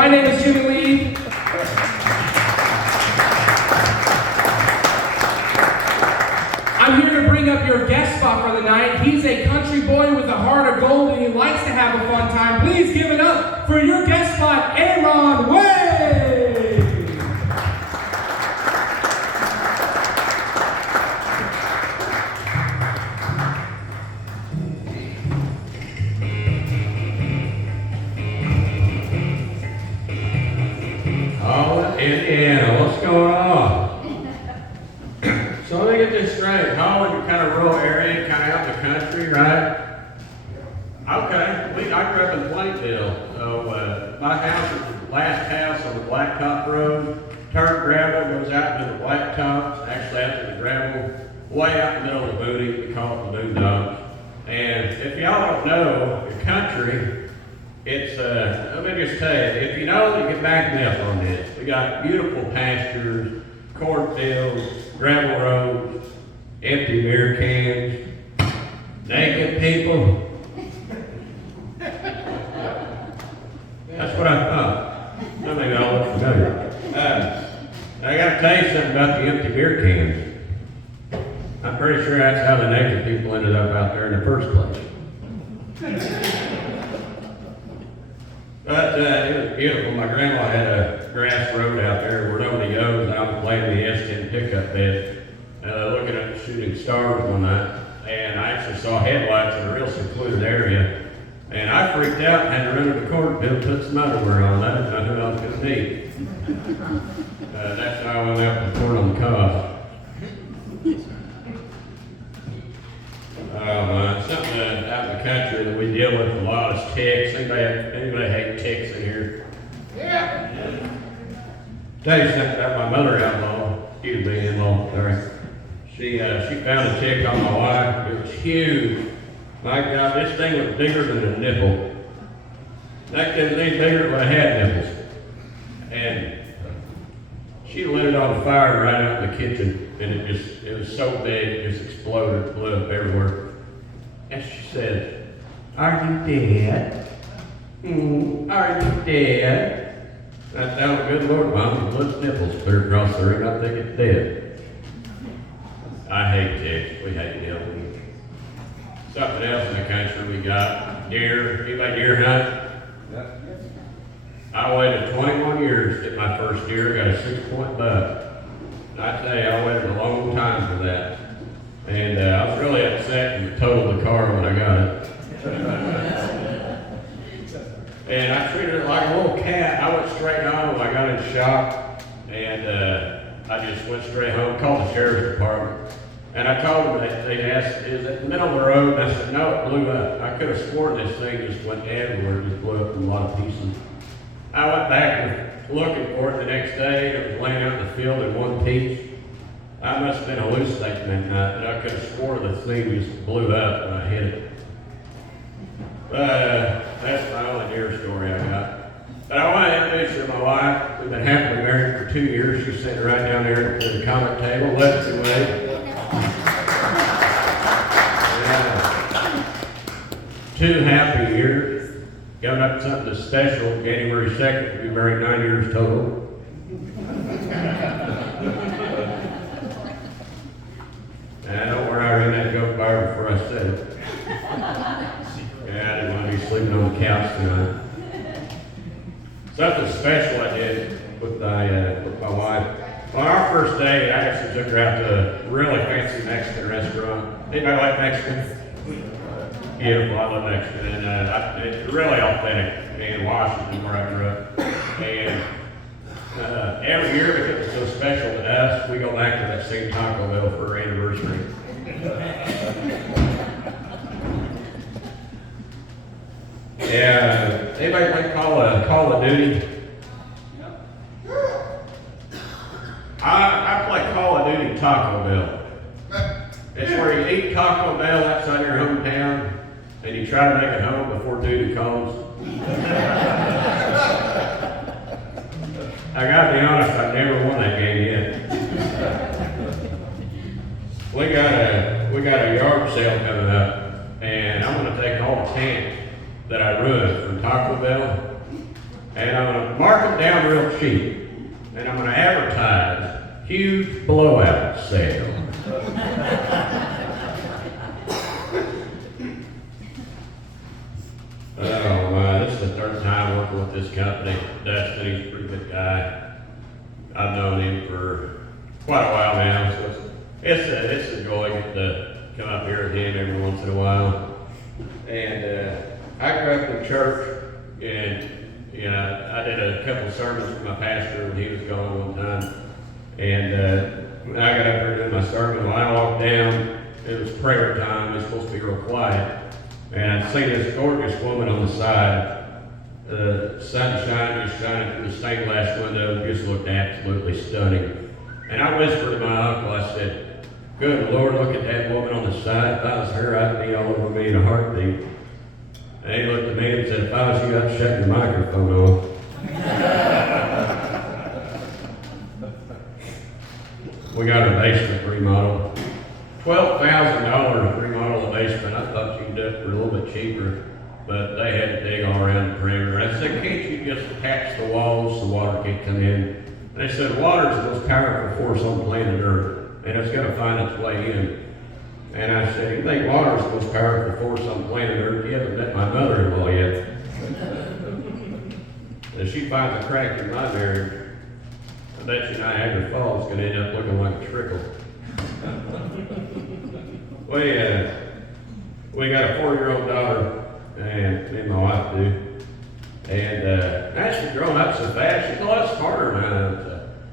My name is Jimmy Lee. I'm here to bring up your guest spot for the night. He's a country boy with a heart of gold and he likes to have a fun time. Please give it up for your guest spot, Aaron Way! Holland, Indiana, what's going on? So let me get this straight. Holland, you're kind of rural area, kind of out in the country, right? Okay, I grew up in Plainville. So my house is the last house on the Blacktop Road. Turned gravel, goes out into the blacktops, actually out to the gravel, way out in the middle of the booty. We call it the boondocks. And if y'all don't know the country, it's, let me just tell you, if you know, you can back me up on this. We got beautiful pastures, cornfields, gravel roads, empty beer cans, naked people. That's what I thought. I think y'all look familiar. I gotta tell you something about the empty beer cans. I'm pretty sure that's how the naked people ended up out there in the first place. But it was beautiful. My grandma had a grass road out there where nobody goes. I was playing the S10 pickup bed, looking at the shooting stars one night, and I actually saw headlights in a real secluded area. And I freaked out and had to run to the court bill, put some underwear on. I didn't know who I was going to meet. That's how I went out to the court on the cuff. Oh man, something out in the country that we deal with a lot is ticks. Anybody hate ticks in here? Yeah. Tell you something about my mother-in-law, excuse me, in-law, sorry. She found a tick on my wife. It was huge. My God, this thing was bigger than a nipple. That thing was any bigger than I had nipples. And she lit it on fire right out in the kitchen, and it was so big, it just exploded, blew up everywhere. And she said, "Are you dead? Are you dead?" I thought, "Good Lord, Mom, blood nipples put her across the room, I think it's dead." I hate ticks, we hate nipples. Something else in the country we got, deer. Anybody deer hunt? I waited 21 years to get my first deer, got a 6-point buck. I tell you, I waited a long time for that. And I was really upset and totaled the car when I got it. And I treated it like a little cat. I went straight home when I got in shock. And I just went straight home, called the sheriff's department. And I told them, they asked, "Is it in the middle of the road?" And I said, "No, it blew up." I could have sworn this thing just went everywhere, just blew up in a lot of pieces. I went back and looking for it the next day, and it was laying out in the field in one piece. I must have been hallucinating that night, but I could have sworn the thing just blew up when I hit it. But that's my only deer story I got. But I want to introduce you to my wife. We've been happily married for 2 years. She's sitting right down there at the comic table. Let's do it. 2 happy years. Coming up to something special, January 2nd, we'll be married 9 years total. And don't worry, I ran that joke by her before I said it. Yeah, I didn't want to be sleeping on the couch tonight. Something special I did with my wife. On our first date, I actually took her out to a really fancy Mexican restaurant. Anybody like Mexican? Beautiful, I love Mexican, and it's really authentic in Washington where I grew up. And every year, because it's so special to us, we go back to that same Taco Bell for our anniversary. Yeah, anybody like Call of Duty? I play Call of Duty Taco Bell. It's where you eat Taco Bell outside your hometown, and you try to make it home before duty calls. I gotta be honest, I've never won that game yet. We got a yard sale coming up, and I'm gonna take all the tanks that I ruined from Taco Bell, and I'm gonna mark them down real cheap, and I'm gonna advertise huge blowout sale. Oh my, this is the third time working with this company. Dustin, he's a pretty good guy. I've known him for quite a while now, so it's a joy to come up here with him every once in a while. And I grew up in church, and I did a couple of sermons for my pastor when he was gone one time. And when I got up there doing my sermon, when I walked down, it was prayer time. It was supposed to be real quiet. And I seen this gorgeous woman on the side. The sunshine was shining through the stained glass window, just looked absolutely stunning. And I whispered to my uncle, I said, "Good Lord, look at that woman on the side. If I was her, I'd be all over me in a heartbeat." And he looked at me and said, "If I was you, I'd shut your microphone off." We got our basement remodeled. $12,000 to remodel the basement. I thought you could do it for a little bit cheaper, but they had to dig all around the perimeter. I said, "Can't you just attach the walls so water can't come in?" And they said, "Water is the most powerful force on planet Earth, and it's going to find its way in." And I said, "You think water is the most powerful force on planet Earth? You haven't met my mother-in-law yet." If she finds a crack in my marriage, I bet you Niagara Falls is going to end up looking like a trickle. We got a 4-year-old daughter, and me and my wife do. And now she's grown up so fast, she's a lot smarter now.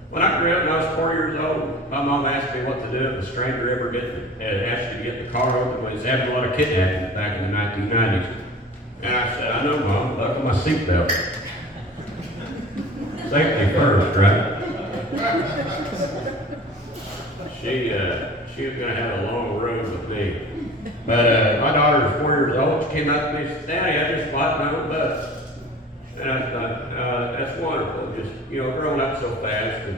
When I grew up and I was 4 years old, my mom asked me what to do if a stranger ever asked you to get the car open. We was having a lot of kidnappings back in the 1990s. And I said, "I know, Mom, buckle my seatbelt." Safety first, right? She was going to have a long room with me. But my daughter is 4 years old. She came up to me and said, "Daddy, I just bought my own bus." And I thought, that's wonderful. Just, growing up so fast. And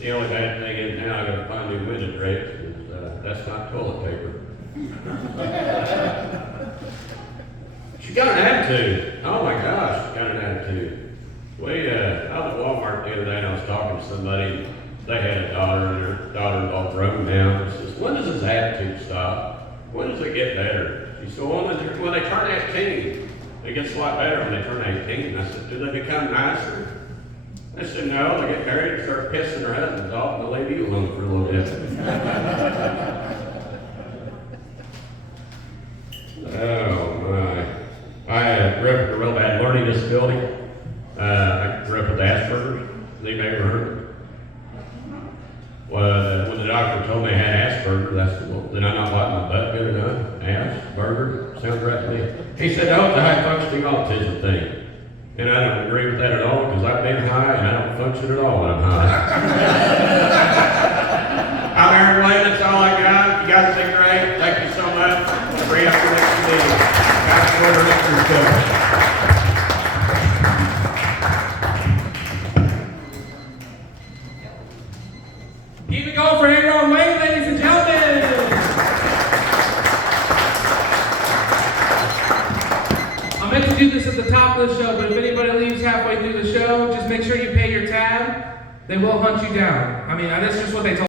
the only bad thing is now I got to find new window drapes. That's not toilet paper. She got an attitude. Oh my gosh, she got an attitude. I was at Walmart the other day and I was talking to somebody. They had a daughter and their daughter-in-law broke down and says, "When does his attitude stop? When does it get better?" She said, "When they turn 18. It gets a lot better when they turn 18. I said, "Do they become nicer?" They said, "No, they get married and start pissing their husbands off and they'll leave you alone for a little bit." Oh my. I grew up with a real bad learning disability. I grew up with Asperger's. Has anybody ever heard of it? Well, when the doctor told me I had Asperger's, I said, "Well, did I not wipe my butt good enough?" Asperger, sounds right to me. He said, "No, it's a high functioning autism thing." And I don't agree with that at all because I've been high and I don't function at all when I'm high. I'm Aaron Wayne, that's all I got. You guys have been great. Thank you so much. Free up the next meeting. Guys, order next show. Keep it going for Aaron Wayne, ladies and gentlemen. I meant to do this at the top of the show, but if anybody leaves halfway through the show, just make sure you pay your tab. They will hunt you down. I mean, that's just what they told me.